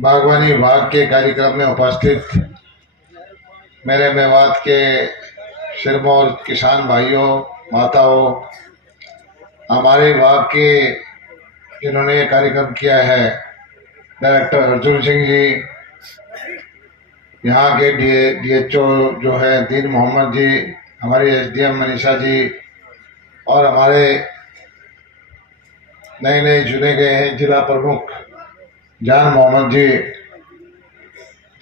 बागवानी विभाग के कार्यक्रम में उपस्थित मेरे मेवात के सिरमौर किसान भाइयों, माताओं, हमारे विभाग के जिन्होंने ये कार्यक्रम किया है, डायरेक्टर अर्जुन सिंह जी, यहाँ के डीएचओ जो है दीन मोहम्मद जी, हमारी एसडीएम मनीषा जी और हमारे नए नए चुने गए हैं जिला प्रमुख जान मोहम्मद जी,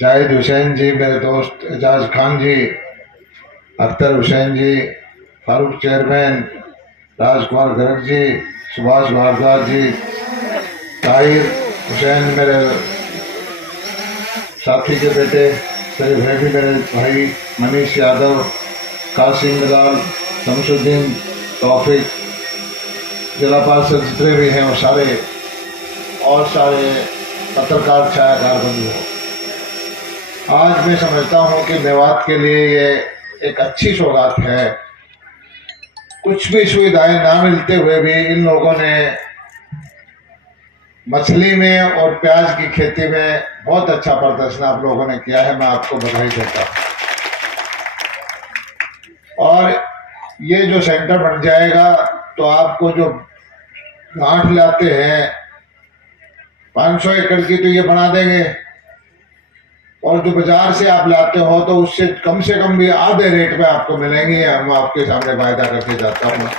जाहिद हुसैन जी, मेरे दोस्त एजाज खान जी, अख्तर हुसैन जी, फारूक चेयरमैन, राजकुमार गर्ग जी, सुभाष भारद्वाज जी, ताहिर हुसैन मेरे साथी के बेटे, शरीफ है भी मेरे भाई, मनीष यादव, कासिम बिलाल, शमसुद्दीन, तौफिक, जिला पार्षद जितने भी हैं वो सारे और सारे पत्रकार छायाकार बंधु हो। आज मैं समझता हूँ कि मेवात के लिए ये एक अच्छी सौगात है। कुछ भी सुविधाएं ना मिलते हुए भी इन लोगों ने मछली में और प्याज की खेती में बहुत अच्छा प्रदर्शन आप लोगों ने किया है। मैं आपको बधाई देता हूँ। और ये जो सेंटर बन जाएगा तो आपको जो गांठ लाते हैं 500 एकड़ की तो ये बना देंगे, और जो बाजार से आप लाते हो तो उससे कम से कम भी आधे रेट पे आपको मिलेंगे। हम आपके सामने वायदा करके जाता हूँ,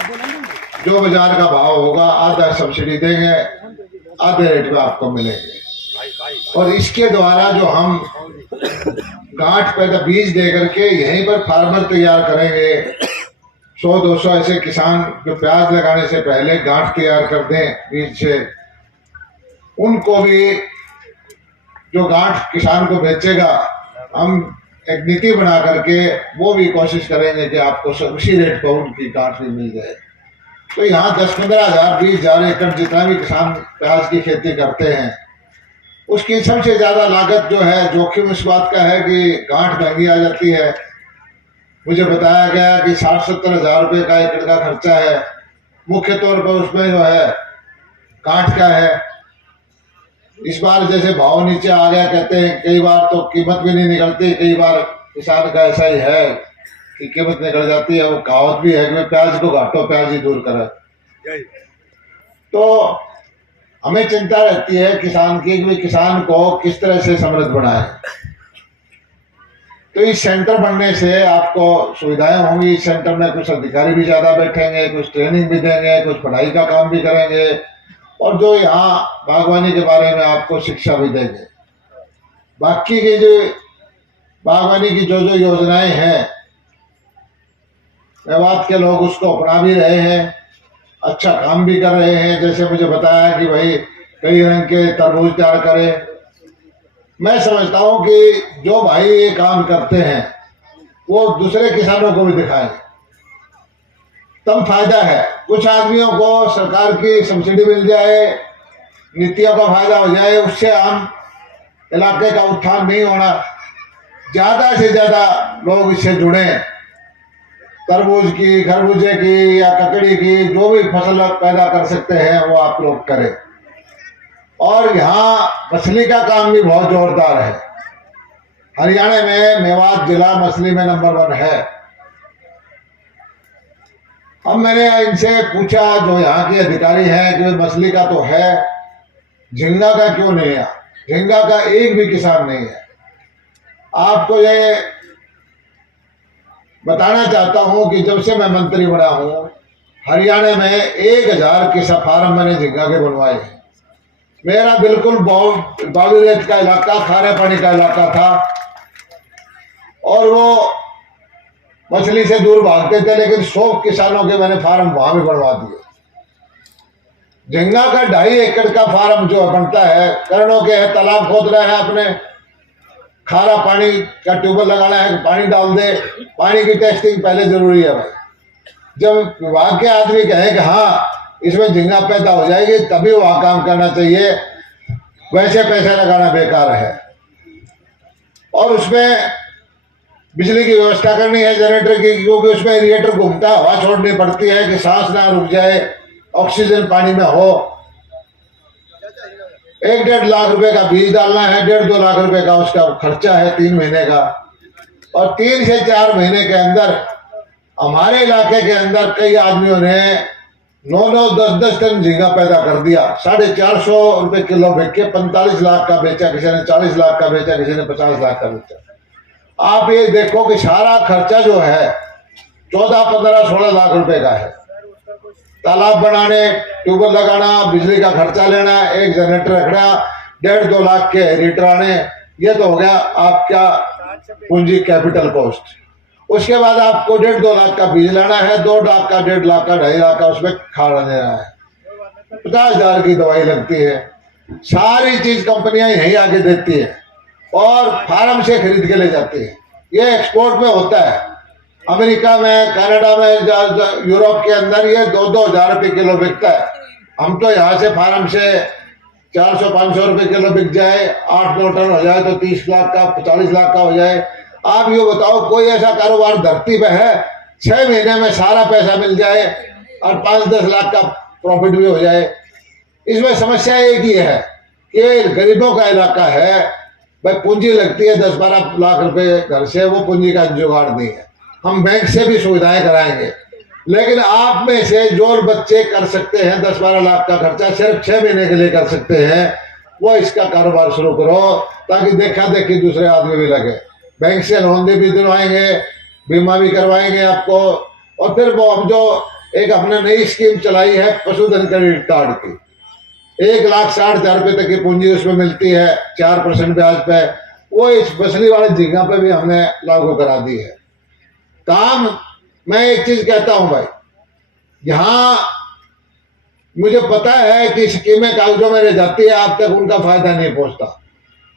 जो बाजार का भाव होगा आधा सब्सिडी देंगे, आधे रेट पे आपको मिलेंगे। और इसके द्वारा जो हम गांठ पैदा बीज दे करके यहीं पर फार्मर तैयार करेंगे, 100-200 ऐसे किसान जो प्याज लगाने से पहले गांठ तैयार कर दें बीज से, उनको भी जो गांठ किसान को बेचेगा हम एक नीति बना करके वो भी कोशिश करेंगे कि आपको उसी रेट पर उनकी गांठ भी मिल जाए। तो यहाँ 10-15 हज़ार 20 हज़ार एकड़ जितना भी किसान प्याज की खेती करते हैं उसकी सबसे ज्यादा लागत जो है, जोखिम इस बात का है कि गांठ महंगी आ जाती है। मुझे बताया गया कि 60-70 हज़ार रुपये का एकड़ का खर्चा है, मुख्य तौर पर उसमें जो है गांठ का है। इस बार जैसे भाव नीचे आ गया कहते हैं, कई बार तो कीमत भी नहीं निकलती, कई बार किसान का ऐसा ही है कि कीमत निकल जाती है। वो कहावत भी है कि प्याज को घाटो प्याज ही दूर करे। तो हमें चिंता रहती है किसान की कि किसान को किस तरह से समृद्ध बनाए। तो इस सेंटर बनने से आपको सुविधाएं होंगी। इस सेंटर में कुछ अधिकारी भी ज्यादा बैठेंगे, कुछ ट्रेनिंग भी देंगे, कुछ पढ़ाई का काम भी करेंगे, और जो यहाँ बागवानी के बारे में आपको शिक्षा भी देंगे। बाकी की जो बागवानी की जो जो योजनाएं हैं मेवात के लोग उसको अपना भी रहे हैं, अच्छा काम भी कर रहे हैं। जैसे मुझे बताया कि भाई कई रंग के तरबूज तैयार करें। मैं समझता हूं कि जो भाई ये काम करते हैं वो दूसरे किसानों को भी दिखाएं, तब फायदा है। कुछ आदमियों को सरकार की सब्सिडी मिल जाए, नीतियों का फायदा हो जाए, उससे आम इलाके का उत्थान नहीं होना। ज्यादा से ज्यादा लोग इससे जुड़े, तरबूज की, खरबूजे की या ककड़ी की जो भी फसल पैदा कर सकते हैं वो आप लोग करें। और यहाँ मछली का काम भी बहुत जोरदार है। हरियाणा में मेवात जिला मछली में नंबर 1 है। अब मैंने इनसे पूछा जो यहाँ के अधिकारी हैं कि मछली का तो है, झींगा का क्यों नहीं है? झींगा का एक भी किसान नहीं है। आपको ये बताना चाहता हूं कि जब से मैं मंत्री बना हूं हरियाणा में 1000 के फार्म मैंने झींगा के बनवाए हैं। मेरा बिल्कुल बालू रेत का इलाका, खारे पानी का इलाका था, और वो मछली से दूर भागते थे, लेकिन 100 किसानों के मैंने फार्म वहां भी बनवा दिए। झींगा का 2.5 एकड़ का फार्म जो बनता है, करोड़ों के है, तालाब खोद रहे हैं अपने, खारा पानी का ट्यूबवेल लगाना है, पानी डाल दे। पानी की टेस्टिंग पहले जरूरी है भाई। जब विभाग के आदमी कहें कि हाँ इसमें झींगा पैदा हो जाएगी तभी वहां काम करना चाहिए, वैसे पैसे लगाना बेकार है। और उसमें बिजली की व्यवस्था करनी है जनरेटर की, क्योंकि उसमें रेडिएटर घूमता है, हवा छोड़नी पड़ती है कि सांस ना रुक जाए, ऑक्सीजन पानी में हो। 1-1.5 लाख रुपए का बीज डालना है, 1.5-2 लाख रुपए का उसका खर्चा है 3 महीने का। और 3 से 4 महीने के अंदर हमारे इलाके के अंदर कई आदमियों ने 9-9, 10-10 टन झींगा पैदा कर दिया। 450 रुपए किलो बेच के 45 लाख का बेचा, किसी ने 40 लाख का बेचा, किसी ने 50 लाख का बेचा। आप ये देखो कि सारा खर्चा जो है 14, 15, 16 लाख रुपए का है। तालाब बनाने, ट्यूबवेल लगाना, बिजली का खर्चा लेना, एक जनरेटर रखना, 1.5-2 लाख के हीटर आने, ये तो हो गया आपका पूंजी कैपिटल कॉस्ट। उसके बाद आपको 1.5-2 लाख का बीज लाना है, 2 लाख का, 1.5 लाख का, 2.5 लाख का उसमें खाद देना है, 50,000 की दवाई लगती है। सारी चीज कंपनियां यही आके देती है और फार्म से खरीद के ले जाती है। ये एक्सपोर्ट में होता है। अमेरिका में, कनाडा में, यूरोप के अंदर ये 2-2 हजार रुपये किलो बिकता है। हम तो यहाँ से फार्म से 400-500 रुपये किलो बिक जाए, 8-9 टन हो जाए तो 30 लाख का, 40 लाख का हो जाए। आप ये बताओ कोई ऐसा कारोबार धरती पे है 6 महीने में सारा पैसा मिल जाए और 5-10 लाख का प्रॉफिट भी हो जाए? इसमें समस्या एक ही है कि गरीबों का इलाका है भाई, पूंजी लगती है 10-12 लाख रुपए घर से, वो पूंजी का जुगाड़ नहीं है। हम बैंक से भी सुविधाएं कराएंगे, लेकिन आप में से जो बच्चे कर सकते हैं 10-12 लाख का खर्चा सिर्फ 6 महीने के लिए कर सकते हैं, वो इसका कारोबार शुरू करो, ताकि देखा देखी दूसरे आदमी भी लगे। बैंक से लोन भी दिलवाएंगे, बीमा भी करवाएंगे आपको। और फिर वो हम जो एक अपने नई स्कीम चलाई है पशुधन क्रेडिट कार्ड की, 1,60,000 रुपये तक की पूंजी उसमें मिलती है 4% ब्याज पे, वो इस बसली वाले झींगा पे भी हमने लागू करा दी है। काम मैं एक चीज कहता हूं भाई, यहां मुझे पता है कि स्कीमें कागजों में रह जाती है, आप तक उनका फायदा नहीं पहुंचता।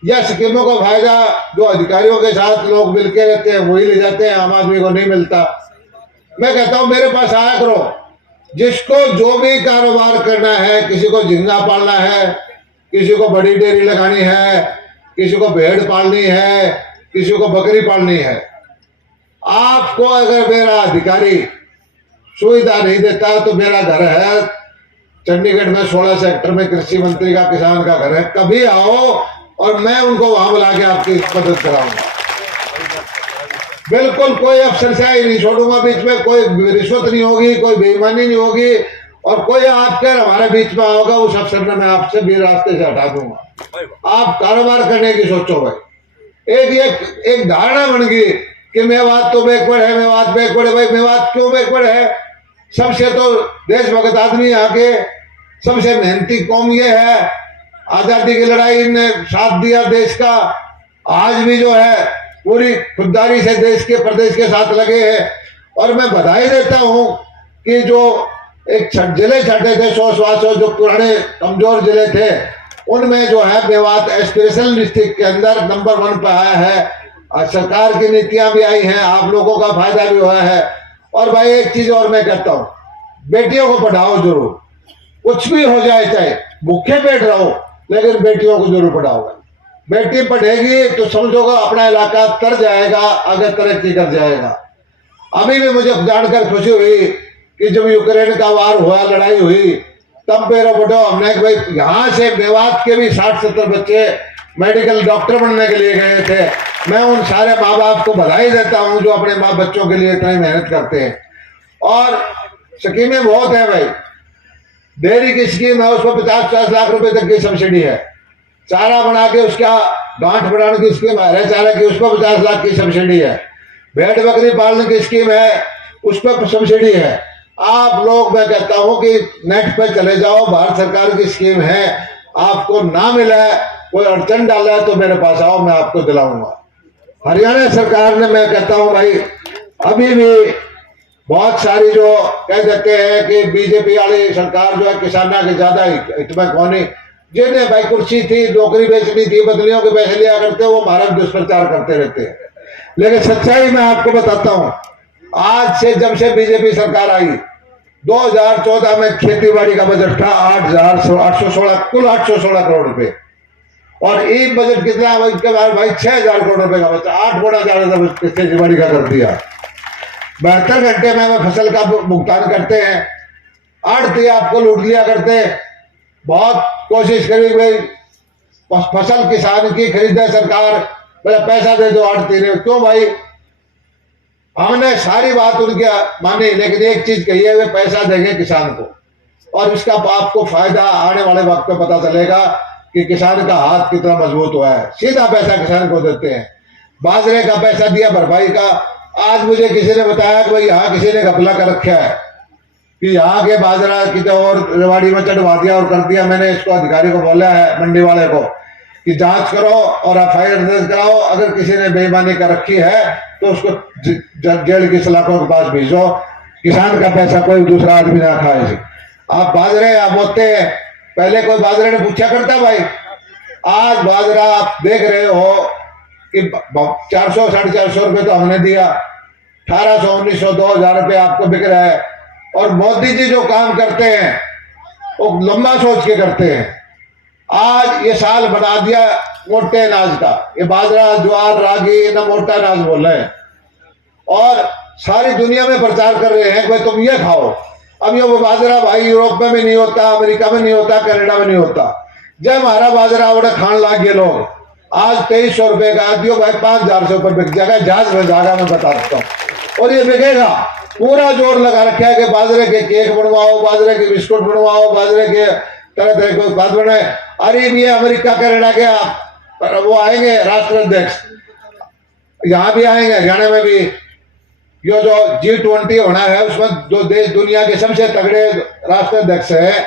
यह स्कीमों का फायदा जो अधिकारियों के साथ लोग मिलकर रहते हैं वही ले जाते हैं, आम आदमी को नहीं मिलता। मैं कहता हूं मेरे पास आया करो, जिसको जो भी कारोबार करना है, किसी को झींगा पालना है, किसी को बड़ी डेयरी लगानी है, किसी को भेड़ पालनी है, किसी को बकरी पालनी है, आपको अगर मेरा अधिकारी सुविधा नहीं देता तो मेरा घर है चंडीगढ़ में 16 सेक्टर में, कृषि मंत्री का, किसान का घर है। कभी आओ और मैं उनको वहां बुला के आपकी मदद कराऊंगा। बिल्कुल कोई अफसरशाही नहीं छोड़ूंगा बीच में, कोई रिश्वत नहीं होगी, कोई बेईमानी नहीं होगी, और कोई आपके हमारे बीच में आओगा उस अफसर ने मैं आपसे भी रास्ते से हटा दूंगा। आप कारोबार करने की सोचो भाई। एक धारणा बन गई कि मेवात तो बैकवर्ड है, मेवात बैकवर्ड है। भाई मेवात क्यों बैकवर्ड है? सबसे तो देशभक्त आदमी यहाँ के, सबसे मेहनती कौम ये है, आजादी की लड़ाई ने साथ दिया देश का, आज भी जो है पूरी खुददारी से देश के प्रदेश के साथ लगे हैं। और मैं बधाई देता हूं कि जो एक जिले छटे थे 100 जो पुराने कमजोर जिले थे, उनमें जो है मेवात एस्पिरेशनल डिस्ट्रिक्ट के अंदर नंबर 1 पे आया है। और सरकार की नीतियां भी आई हैं, आप लोगों का फायदा भी हुआ है। और भाई एक चीज और मैं कहता हूं, बेटियों को पढ़ाओ जरूर, कुछ भी हो जाए, चाहे भूखे पेट रहो, लेकिन बेटियों को जरूर पढ़ाओगे। बेटी पढ़ेगी तो समझोगा अपना इलाका तर जाएगा, आगे तरक्की कर जाएगा। अभी भी मुझे जानकर खुशी हुई कि जब यूक्रेन का वार हुआ, लड़ाई हुई, तब मेरा बोलो हमने भाई यहाँ से मेवात के भी 60-70 बच्चे मेडिकल डॉक्टर बनने के लिए गए थे। मैं उन सारे माँ बाप को बधाई देता हूँ जो अपने माँ बच्चों के लिए इतनी मेहनत करते हैं। और स्कीमें बहुत है भाई, डेयरी की स्कीम है, उसमें 50-50 लाख रुपए तक की सब्सिडी है। चारा बना के उसका गांठ बनाने की स्कीम है, हरे चारे की, उस पर 50 लाख की सब्सिडी है। भेड़ बकरी पालने की स्कीम है, उस पर सब्सिडी है। आप लोग, मैं कहता हूं कि नेट पर चले जाओ, भारत सरकार की स्कीम है, आपको ना मिला, कोई अड़चन डाला है तो मेरे पास आओ, मैं आपको दिलाऊंगा। हरियाणा सरकार ने, मैं कहता हूं भाई, अभी भी बहुत सारी जो कह देते हैं कि बीजेपी वाली सरकार जो है किसानों के ज्यादा हित में कौन, जिन्हें भाई कुर्सी थी, नौकरी बेचनी थी, बदलियों के पैसे लिया करते, वो भारत दुष्प्रचार करते रहते हैं। लेकिन सच्चाई मैं आपको बताता हूं, आज से जब से बीजेपी सरकार आई, 2014 में खेती बाड़ी का बजट था 816 कुल 816 करोड़ रुपए, और एक बजट कितना है इसके बाद भाई 6,000 करोड़ रुपए का बचा, 8 गुना ज्यादा खेती बाड़ी का कर दिया। 72 घंटे में फसल का भुगतान करते हैं, आड़ती आपको लूट लिया करते हैं। बहुत कोशिश करी भाई फसल किसान की खरीदे सरकार, बोले पैसा दे दो 8-3। क्यों भाई? हमने सारी बात उनकी मानी, लेकिन एक चीज कही है, वे पैसा देंगे किसान को, और इसका आपको फायदा आने वाले वक्त में पता चलेगा कि किसान का हाथ कितना मजबूत हुआ है। सीधा पैसा किसान को देते हैं। बाजरे का पैसा दिया भरपाई का। आज मुझे किसी ने बताया कि भाई यहाँ किसी ने घपला कर रखा है कि यहाँ के बाजरा किसी और रेवाड़ी में चढ़वा दिया और कर दिया। मैंने इसको अधिकारी को बोला है, मंडी वाले को, कि जांच करो और एफआईआर दर्ज कराओ। अगर किसी ने बेईमानी कर रखी है तो उसको जेल की सलाखों के पास भेजो। किसान का पैसा कोई दूसरा आदमी ना खाए। आप बाजरे आप बोते हैं, पहले कोई बाजरे ने पूछा करता भाई। आज बाजरा आप देख रहे हो कि 400-450 रुपए तो हमने दिया, 1800, 1900, 2000 रुपए आपको बिक रहा है। और मोदी जी जो काम करते हैं वो लंबा सोच के करते हैं। आज ये साल बना दिया मोटे अनाज का, ये बाजरा, ज्वार, रागी ना मोटा अनाज बोल रहे हैं, और सारी दुनिया में प्रचार कर रहे हैं भाई तुम ये खाओ। अब ये वो बाजरा भाई यूरोप में भी नहीं होता, अमेरिका में नहीं होता, कनाडा में नहीं होता। जब हमारा बाजरा उड़े खान लाग गए लोग, आज 2300 रुपए का दियो भाई, 5000 से ऊपर बिक जाएगा, जहाज में जाएगा, मैं बता देता हूँ। और ये बिकेगा। पूरा जोर लगा रखा है कि बाजरे के केक बनवाओ, बाजरे के बिस्कुट बनवाओ, बाजरे के तरह तरह के उत्पाद बने। अरे ये अमेरिका कनाडा के वो आएंगे राष्ट्राध्यक्ष, यहाँ भी आएंगे, हरियाणा में भी। ये जो G20 होना है उसमें जो देश दुनिया के सबसे तगड़े राष्ट्राध्यक्ष है,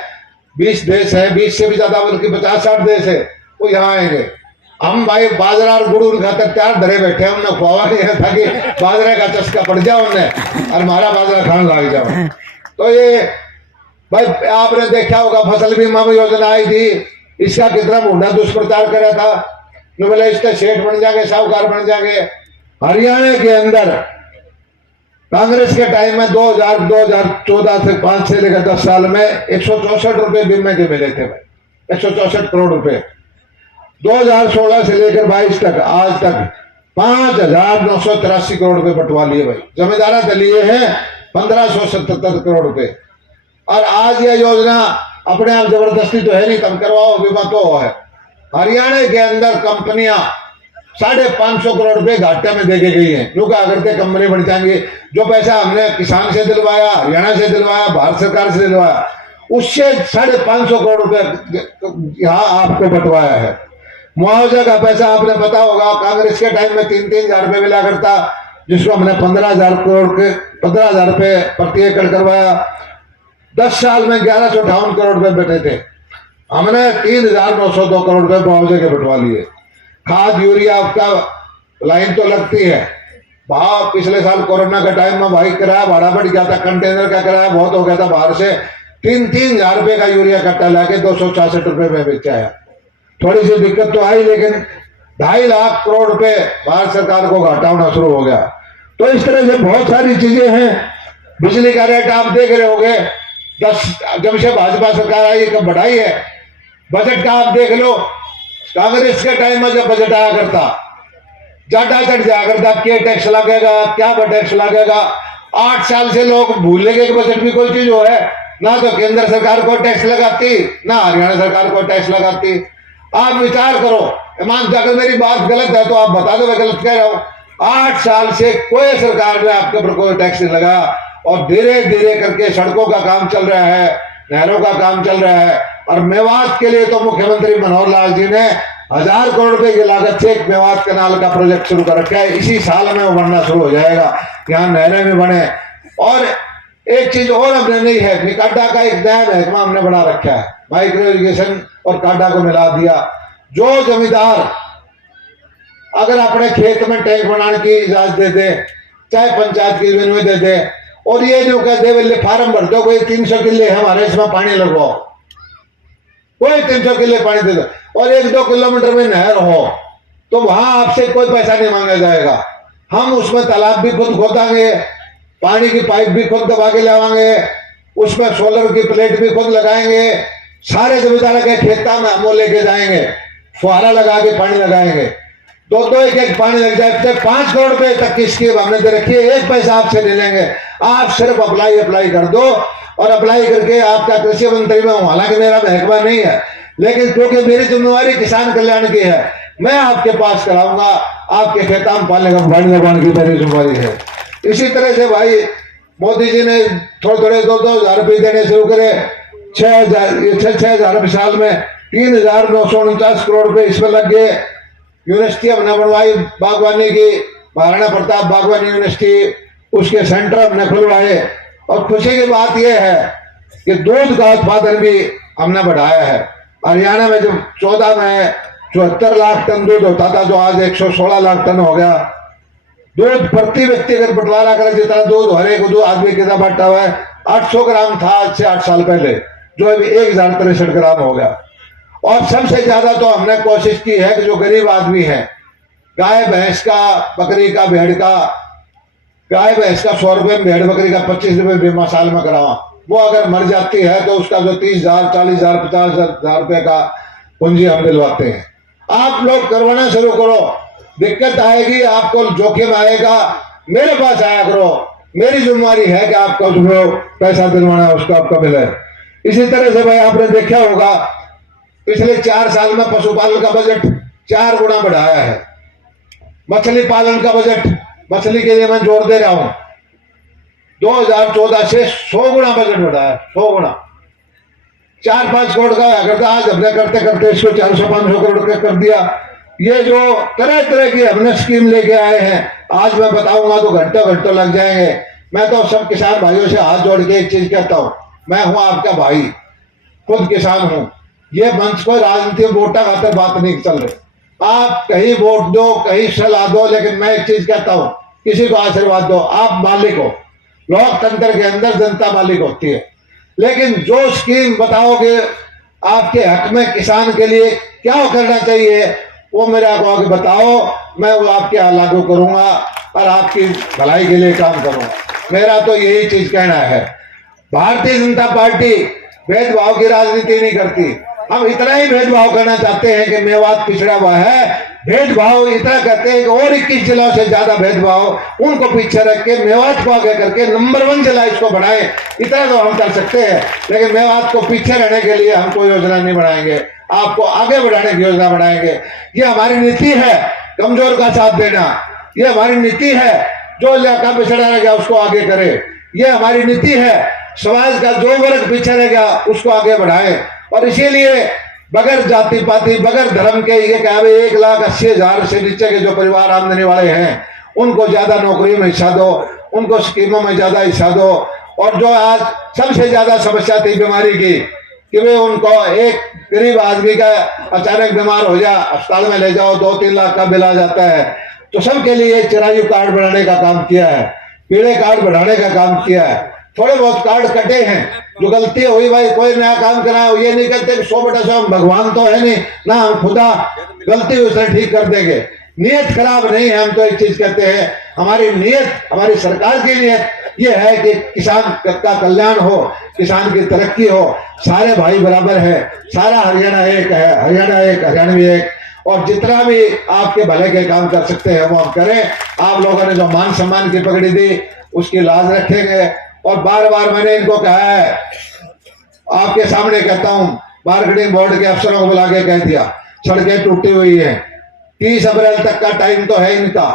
20 देश है, 20 से भी ज्यादा, बल्कि 50-60 देश है, वो यहाँ आएंगे। हम भाई बाजरा और गुड़ खातर तैयार धरे बैठे हैं, हमने खुआवा नहीं है ताकि बाजरे का चस्का पड़ जाए उन्हें और हमारा बाजरा खाने लग जाए। तो ये भाई आपने देखा होगा फसल बीमा योजना आई थी, इसका कितना मुंडा दुष्प्रचार करा था। बोले इसके सेठ बन जाएंगे, साहूकार बन जाएंगे। हरियाणा के अंदर कांग्रेस के टाइम में 2014 से 5 से लेकर 10 साल में 164 रुपए बीमे के मिले थे भाई, 164 करोड़ रुपए। 2016 से लेकर 22 तक आज तक 5983 करोड़ रुपए बंटवा लिए भाई। जमींदारा दलिए हैं 1577 करोड़ रुपए। और आज यह योजना अपने आप जबरदस्ती तो है नहीं, कम करवाओ बीमा तो है। हरियाणा के अंदर कंपनियां 550 करोड़ रुपए घाटे में दे के गई है। जो क्या करते कंपनी बन जाएंगे, जो पैसा हमने किसान से दिलवाया, हरियाणा से दिलवाया, भारत सरकार से दिलवाया, उससे 550 करोड़ रुपए यहाँ आपको बंटवाया है। मुआवजा का पैसा आपने पता होगा, कांग्रेस के टाइम में 3-3 हजार रुपए मिला करता, जिसको हमने 15,000 रुपए प्रति एकड़ करवाया। 10 साल में 1158 करोड़ रुपए बैठे थे, हमने 3,902 करोड़ रुपए मुआवजे के बंटवा लिए। खाद यूरिया का लाइन तो लगती है, भाव पिछले साल कोरोना के टाइम में भाई किराया भाड़ा बढ़ गया था, कंटेनर का किराया बहुत हो गया था, बाहर से 3-3 हजार रुपए का यूरिया कट्टा लाके 266 रुपए में बेचा है। थोड़ी सी दिक्कत तो आई, लेकिन 2.5 लाख करोड़ रुपए भारत सरकार को घाटा होना शुरू हो गया। तो इस तरह से बहुत सारी चीजें हैं। बिजली का रेट आप देख रहे होंगे, जब से भाजपा सरकार आई कब बढ़ाई है। बजट का आप देख लो, कांग्रेस के टाइम में जब बजट आया करता, ज्यादा चढ़ जाया करता, क्या टैक्स लगेगा, क्या टैक्स लगेगा। 8 साल से लोग भूल गए कि बजट भी कोई चीज हो है। ना तो केंद्र सरकार को टैक्स लगाती, ना हरियाणा सरकार को टैक्स लगाती। आप विचार करो, ईमान से अगर मेरी बात गलत है तो आप बता दो मैं गलत कह रहा हूं। 8 साल से कोई सरकार ने आपके ऊपर कोई टैक्स नहीं लगाया, और धीरे धीरे करके सड़कों का काम चल रहा है, नहरों का काम चल रहा है। और मेवात के लिए तो मुख्यमंत्री मनोहर लाल जी ने 1000 करोड़ रुपए की लागत से एक मेवात कैनाल का प्रोजेक्ट शुरू कर रखा है। इसी साल में वो बनना शुरू हो जाएगा, यहाँ नहरें भी बने। और एक चीज और हमने नहीं है, काडा का एक नया महकमा हमने बना रखा है, माइक्रो इरिगेशन और काडा को मिला दिया। जो जमींदार अगर अपने खेत में टैंक बनाने की इजाजत दे दे, चाहे पंचायत की जमीन में दे दे, और ये जो कह दे बोले फार्म भर दो, कोई 300 किले हमारे इसमें पानी लगवाओ, कोई 300 किले पानी दे दो, और 1-2 किलोमीटर में नहर हो, तो वहां आपसे कोई पैसा नहीं मांगा जाएगा। हम उसमें तालाब भी खुद खोदांगे, पानी की पाइप भी खुद दबा के लावांगे, उसमें सोलर की प्लेट भी खुद लगाएंगे। सारे जमींदार के खेता में हम वो लेके जाएंगे, फुहारा लगा के पानी लगाएंगे। 2-2 एक पानी लग जाए। 5 करोड़ रुपए तक की स्कीम हमने दे रखी है, एक पैसा आपसे नहीं लेंगे। आप सिर्फ अप्लाई कर दो, और अप्लाई करके आपका कृषि मंत्री में, हालांकि मेरा महकमा नहीं है, लेकिन क्योंकि मेरी जिम्मेवारी किसान कल्याण की है, मैं आपके पास कराऊंगा, आपके खेतान पालने का पानी लगवाने की मेरी जिम्मेवारी है। इसी तरह से भाई मोदी जी ने थोड़े थोड़े 2-2 रुपये देने शुरू करे। 6,000 साल में 3,949 करोड़ रुपए इसमें लग गए। यूनिवर्सिटी हमने बनवाई बागवानी की, महाराणा प्रताप बागवानी यूनिवर्सिटी, उसके सेंटर हमने खुलवाए। और खुशी की बात यह है कि दूध का उत्पादन भी हमने बढ़ाया है। हरियाणा में जो 14 में 74 लाख टन दूध होता था, जो आज 116 लाख टन हो गया। दूध प्रति व्यक्ति अगर बंटवारा करें, जितना दूध हर एक आदमी के साथ बांटा हुआ है, 800 ग्राम था आज से 8 साल पहले, जो अभी 1063 ग्राम हो गया। और सबसे ज्यादा तो हमने कोशिश की है कि जो गरीब आदमी है, गाय भैंस का, बकरी का, भेड़ का, गाय भैंस का 100 रुपए में, भेड़ बकरी का 25 रुपए बीमा साल में करावा। वो अगर मर जाती है तो उसका जो 30,000, 40,000, 50,000 रुपए का पूंजी हम दिलवाते हैं। आप लोग करवाना शुरू करो, दिक्कत आएगी, आपको जोखिम आएगा, मेरे पास आया करो, मेरी जिम्मेवारी है कि आपको जो पैसा दिलवाना है उसको आपको मिले। इसी तरह से भाई आपने देखा होगा पिछले 4 साल में पशुपालन का बजट 4 गुना बढ़ाया है। मछली पालन का बजट, मछली के लिए मैं जोर दे रहा हूं, 2014 से 100 गुना बजट बढ़ाया, 100 गुना। 4-5 करोड़ का अगर आज हमने करते करते इसको 400-500 करोड़ का कर दिया। ये जो तरह तरह की हमने स्कीम लेके आए हैं, आज मैं बताऊंगा तो घंटों घंटों लग जाएंगे। मैं तो सब किसान भाइयों से हाथ जोड़ के एक चीज कहता हूं, मैं हूं आपका भाई, खुद किसान हूं। ये मंच को राजनीति वोटा खातर बात नहीं चल रही। आप कहीं वोट दो, कहीं सलाह दो, लेकिन मैं एक चीज कहता हूं, किसी को आशीर्वाद दो, आप मालिक हो। लोकतंत्र के अंदर जनता मालिक होती है, लेकिन जो स्कीम बताओगे आपके हक में, किसान के लिए क्या करना चाहिए, वो मेरे को आगे बताओ, मैं वो आपके यहाँ लागू करूंगा और आपकी भलाई के लिए काम करूंगा। मेरा तो यही चीज कहना है। भारतीय जनता पार्टी भेदभाव की राजनीति नहीं करती। हम इतना ही भेदभाव करना चाहते हैं कि मेवात पिछड़ा हुआ है, भेदभाव इतना कहते हैं कि और 21 जिलों से ज्यादा भेदभाव उनको पीछे रख के मेवात को आगे करके नंबर 1 जिला इसको बढ़ाए, इतना तो हम कर सकते हैं। लेकिन मेवात को पीछे रहने के लिए हम कोई योजना नहीं बनाएंगे, आपको आगे बढ़ाने की योजना बनाएंगे। ये हमारी नीति है, कमजोर का साथ देना। ये हमारी नीति है, जो इलाका पिछड़ा रह गया उसको आगे करे। ये हमारी नीति है, समाज का जो वर्ग पीछे रह गया उसको आगे बढ़ाए। और इसीलिए बगैर जाति पाति, बगैर धर्म के ये कहा 1,80,000 से नीचे के जो परिवार आमदनी वाले हैं उनको ज्यादा नौकरी में हिस्सा दो, उनको स्कीमों में ज्यादा हिस्सा दो। और जो आज सबसे ज्यादा समस्या थी बीमारी की कि वे उनको, एक गरीब आदमी का अचानक बीमार हो जाए, अस्पताल में ले जाओ, 2-3 लाख का बिल आ जाता है, तो सबके लिए चिरायु कार्ड बनाने का काम किया है, पीले कार्ड बढ़ाने का काम किया है। थोड़े बहुत कार्ड कटे हैं, जो गलती हुई भाई कोई नया काम कराए, ये नहीं कहते 100/100 भगवान तो है नहीं ना, हम खुदा गलती उसे ठीक कर देंगे। नियत खराब नहीं है, हम तो एक चीज कहते हैं, हमारी नियत, हमारी सरकार की नियत ये है कि किसान का कल्याण हो, किसान की तरक्की हो, सारे भाई बराबर है, सारा हरियाणा एक है, हरियाणा एक, हरियाणवी एक। और जितना भी आपके भले के काम कर सकते हैं वो हम करें। आप लोगों ने जो मान सम्मान की पकड़ी दी उसकी लाज रखेंगे। और बार बार मैंने इनको कहा है, आपके सामने कहता हूं, मार्केटिंग बोर्ड के अफसरों को बुला के कह दिया, सड़कें टूटी हुई है, 30 अप्रैल तक का टाइम तो है इनका,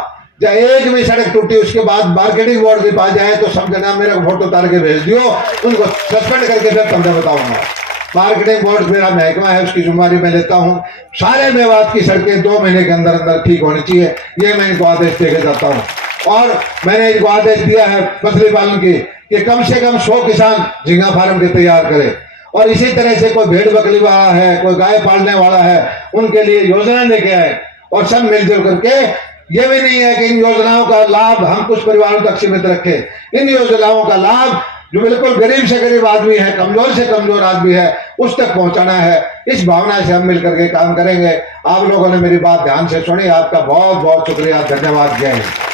जब एक भी सड़क टूटी उसके बाद मार्केटिंग बोर्ड के पास जाए तो समझना मेरे को फोटो उतार के भेज दियो, उनको सस्पेंड करके फिर तुमने बताऊंगा। मार्केटिंग बोर्ड मेरा महकमा है, उसकी जिम्मेदारी मैं लेता हूं। सारे मेवात की सड़कें 2 महीने के अंदर अंदर ठीक होनी चाहिए, ये मैं इनको आदेश देकर जाता हूं। और मैंने इनको आदेश दिया है मछली पालन की कि कम से कम 100 किसान झींगा फार्म के तैयार करें। और इसी तरह से कोई भेड़ बकरी वाला है, कोई गाय पालने वाला है, उनके लिए योजना लेके आए और सब मिलजुल करके। ये भी नहीं है कि इन योजनाओं का लाभ हम कुछ परिवारों तक सीमित रखें। इन योजनाओं का लाभ जो बिल्कुल गरीब से गरीब आदमी है, कमजोर से कमजोर आदमी है, उस तक पहुंचाना है। इस भावना से हम मिलकर के काम करेंगे। आप लोगों ने मेरी बात ध्यान से सुनी, आपका बहुत बहुत शुक्रिया, धन्यवाद, जय हिंद।